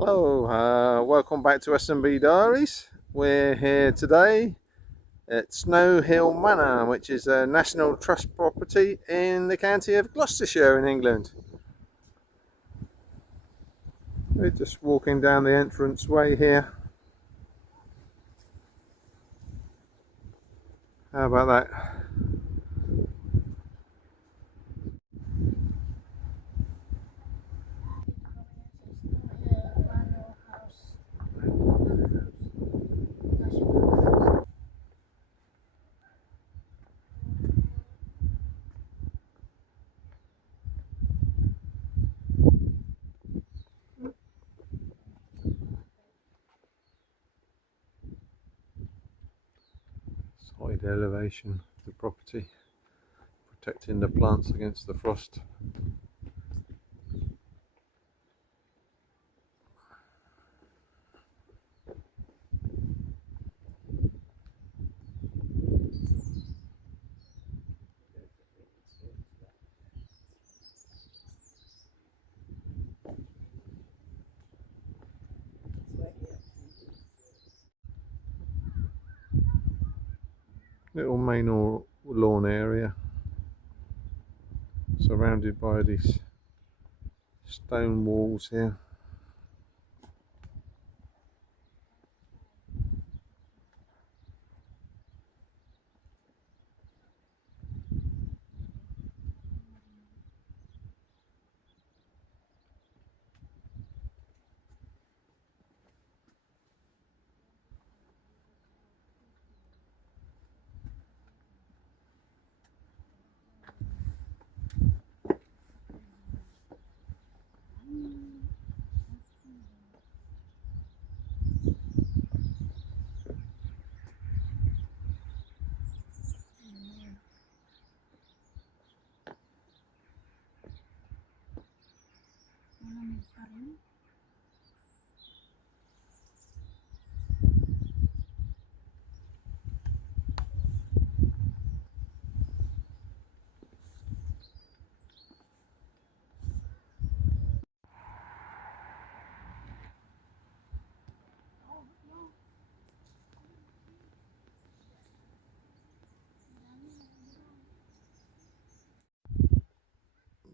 Hello, welcome back to S&B Diaries. We're here today at Snowhill Manor, which is a National Trust property in the county of Gloucestershire in England. We're just walking down the entrance way here. How about that? Side elevation of the property, protecting the plants against the frost. Little main lawn area surrounded by these stone walls here.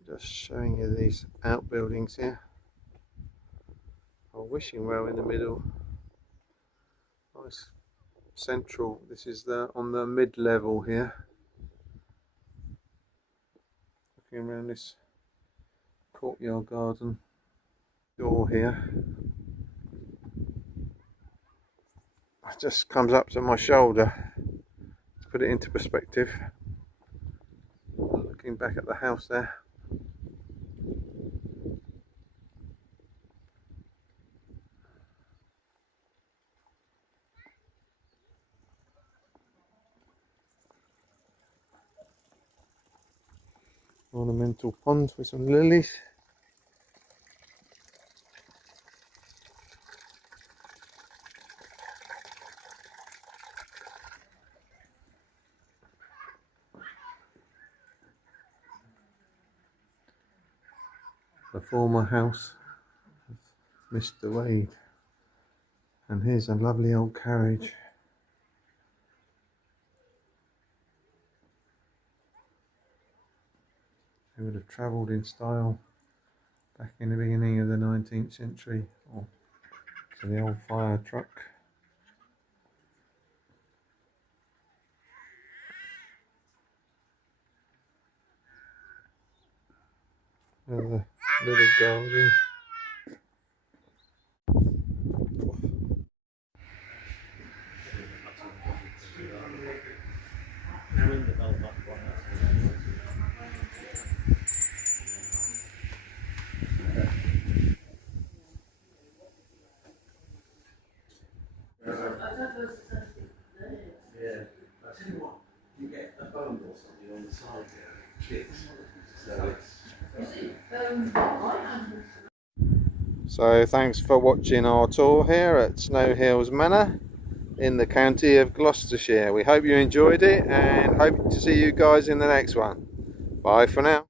Just showing you these outbuildings here. Wishing well in the middle. Nice central. This is on the mid-level here. Looking around this courtyard garden door here. It just comes up to my shoulder. To put it into perspective. Looking back at the house there. Ornamental pond with some lilies. The former house of Mr. Wade, and here's a lovely old carriage. They would have travelled in style back in the beginning of the 19th century. To the old fire truck. Another little garden. Yeah, I tell you what, you get a bone or something on the side there, chips. So thanks for watching our tour here at Snowhill Manor in the county of Gloucestershire. We hope you enjoyed it and hope to see you guys in the next one. Bye for now.